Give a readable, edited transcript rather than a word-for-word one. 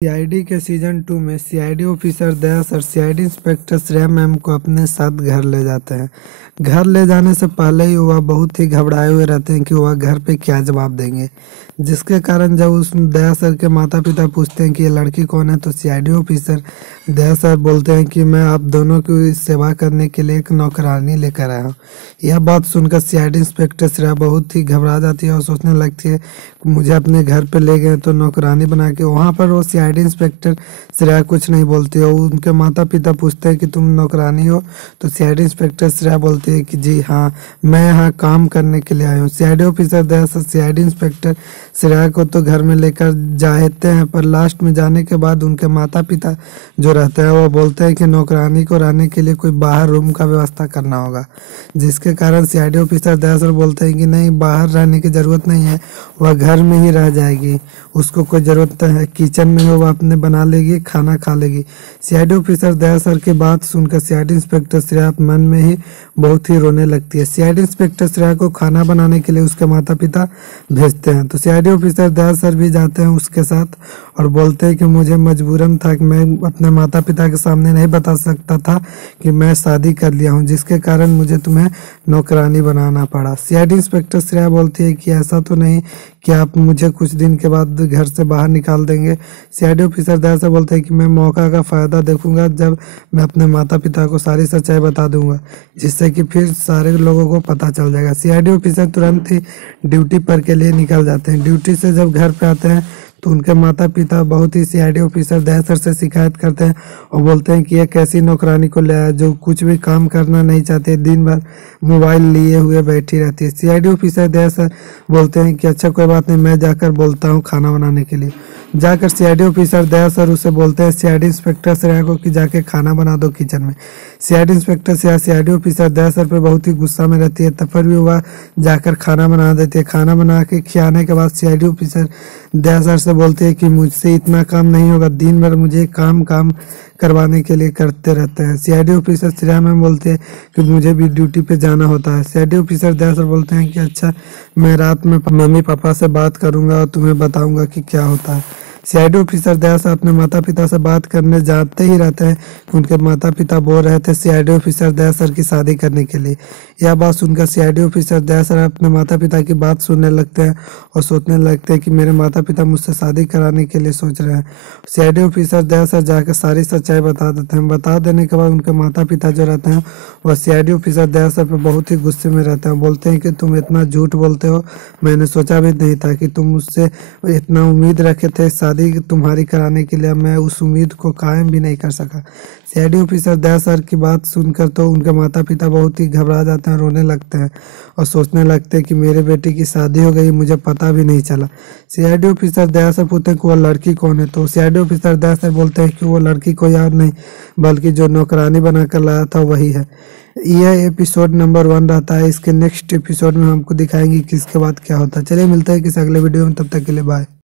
CID के season 2 में CID officer Daya sir CID inspector Shreya ma'am को अपने साथ घर ले जाते हैं। घर ले जाने से पहले ही वह बहुत ही घबराए हुए रहते हैं कि वह घर पे क्या जवाब देंगे, जिसके कारण जब उस दया सर के माता पिता पूछते हैं कि ये लड़की कौन है, तो सीआईडी ऑफिसर दया सर बोलते हैं कि मैं आप दोनों की सेवा करने के लिए एक नौकरानी लेकर आया हूँ। यह बात सुनकर सीआईडी इंस्पेक्टर श्रेया बहुत ही घबरा जाती है और सोचने लगती है कि मुझे अपने घर पे ले गए तो नौकरानी बना के। वहाँ पर वो सीआईडी इंस्पेक्टर श्रेया कुछ नहीं बोलती है। उनके माता पिता पूछते हैं कि तुम नौकरानी हो, तो सीआईडी इंस्पेक्टर श्रेया बोलती है कि जी हाँ, मैं यहाँ काम करने के लिए आई हूँ। CID officer Daya sir CID inspector Shreya को तो घर में लेकर जाते हैं, पर लास्ट में जाने के बाद उनके माता पिता जो रहते हैं वो बोलते हैं कि नौकरानी को रहने के लिए कोई बाहर रूम का व्यवस्था करना होगा, जिसके कारण सीआईडी ऑफिसर दया सर बोलते हैं कि नहीं, बाहर रहने की ज़रूरत नहीं है, वह घर में ही रह जाएगी, उसको कोई ज़रूरत है किचन में वो अपने बना लेगी, खाना खा लेगी। सीआईडी ऑफिसर दया सर की बात सुनकर सीआईडी इंस्पेक्टर श्रेया मन में ही बहुत ही रोने लगती है। सीआईडी इंस्पेक्टर श्रेया को खाना बनाने के लिए उसके माता पिता भेजते हैं, तो सीआईडी ऑफिसर दया सर भी जाते हैं उसके साथ और बोलते हैं कि मुझे मजबूरन था कि मैं अपने माता पिता के सामने नहीं बता सकता था कि मैं शादी कर लिया हूँ, जिसके कारण मुझे तुम्हें नौकरानी बनाना पड़ा। सीआईडी इंस्पेक्टर श्रेया बोलती है कि ऐसा तो नहीं कि आप मुझे कुछ दिन के बाद घर से बाहर निकाल देंगे। सीआईडी ऑफिसर दया सर बोलते हैं कि मैं मौका का फ़ायदा देखूंगा, जब मैं अपने माता पिता को सारी सच्चाई बता दूंगा, जिससे कि फिर सारे लोगों को पता चल जाएगा। सीआईडी ऑफिसर तुरंत ही ड्यूटी पर के लिए निकल जाते हैं। ड्यूटी से जब घर पे आते हैं तो उनके माता पिता बहुत ही सीआईडी ऑफिसर दया सर से शिकायत करते हैं और बोलते हैं कि यह कैसी नौकरानी को ले आया जो कुछ भी काम करना नहीं चाहते, दिन भर मोबाइल लिए हुए बैठी रहती है। सीआईडी ऑफिसर दया सर बोलते हैं कि अच्छा कोई बात नहीं, मैं जाकर बोलता हूँ खाना बनाने के लिए। जाकर सीआईडी ऑफिसर दया सर उसे बोलते हैं सीआईडी इंस्पेक्टर श्रेया को कि जाके खाना बना दो किचन में। CID inspector Shreya CID officer Daya sir पे बहुत ही गुस्सा में रहती है, तब पर भी वह जाकर खाना बना देती है। खाना बना के खिलाने के बाद सीआईडी ऑफिसर दया सर से बोलते हैं कि मुझसे इतना काम नहीं होगा, दिन भर मुझे काम करवाने के लिए करते रहते हैं। सीआईडी ऑफिसर श्रेया मैम बोलते हैं कि मुझे भी ड्यूटी पे जाना होता है। सीआईडी ऑफिसर दया सर बोलते हैं कि अच्छा, मैं रात में मम्मी पापा से बात करूंगा और तुम्हें बताऊंगा कि क्या होता है। सीआईडी ऑफिसर दया सर अपने माता पिता से बात करने जाते ही रहते हैं कि उनके माता पिता बोल रहे थे सीआईडी ऑफिसर दया सर की शादी करने के लिए। यह बात सुनकर सीआईडी ऑफिसर दया सर अपने माता पिता की बात सुनने लगते हैं और सोचने लगते हैं कि मेरे माता पिता मुझसे शादी कराने के लिए सोच रहे हैं। सीआईडी ऑफिसर दया सर जाकर सारी सच्चाई बता देते हैं। बता देने के बाद उनके माता पिता जो रहते हैं वह सीआईडी ऑफिसर दया सर पर बहुत ही गुस्से में रहते हैं। बोलते हैं कि तुम इतना झूठ बोलते हो, मैंने सोचा भी नहीं था कि तुम मुझसे इतना उम्मीद रखे थे शादी तुम्हारी कराने के लिए, मैं उस उम्मीद को कायम भी नहीं कर सका। सीआईडी ऑफिसर दया सर की बात सुनकर तो उनके माता पिता बहुत ही घबरा जाते हैं, रोने लगते हैं और सोचने लगते हैं कि मेरे बेटे की शादी हो गई, मुझे पता भी नहीं चला। सीआईडी ऑफिसर दया सर पूछते हैं कि वो लड़की कौन है, तो सीआईडी ऑफिसर दया सर बोलते हैं कि वो लड़की को याद नहीं, बल्कि जो नौकरानी बनाकर लाया था वही है। यह एपिसोड नंबर 1 रहता है। इसके नेक्स्ट एपिसोड में हमको दिखाएंगे कि इसके बाद क्या होता है। चलिए मिलते हैं किसी अगले वीडियो में, तब तक के लिए बाय।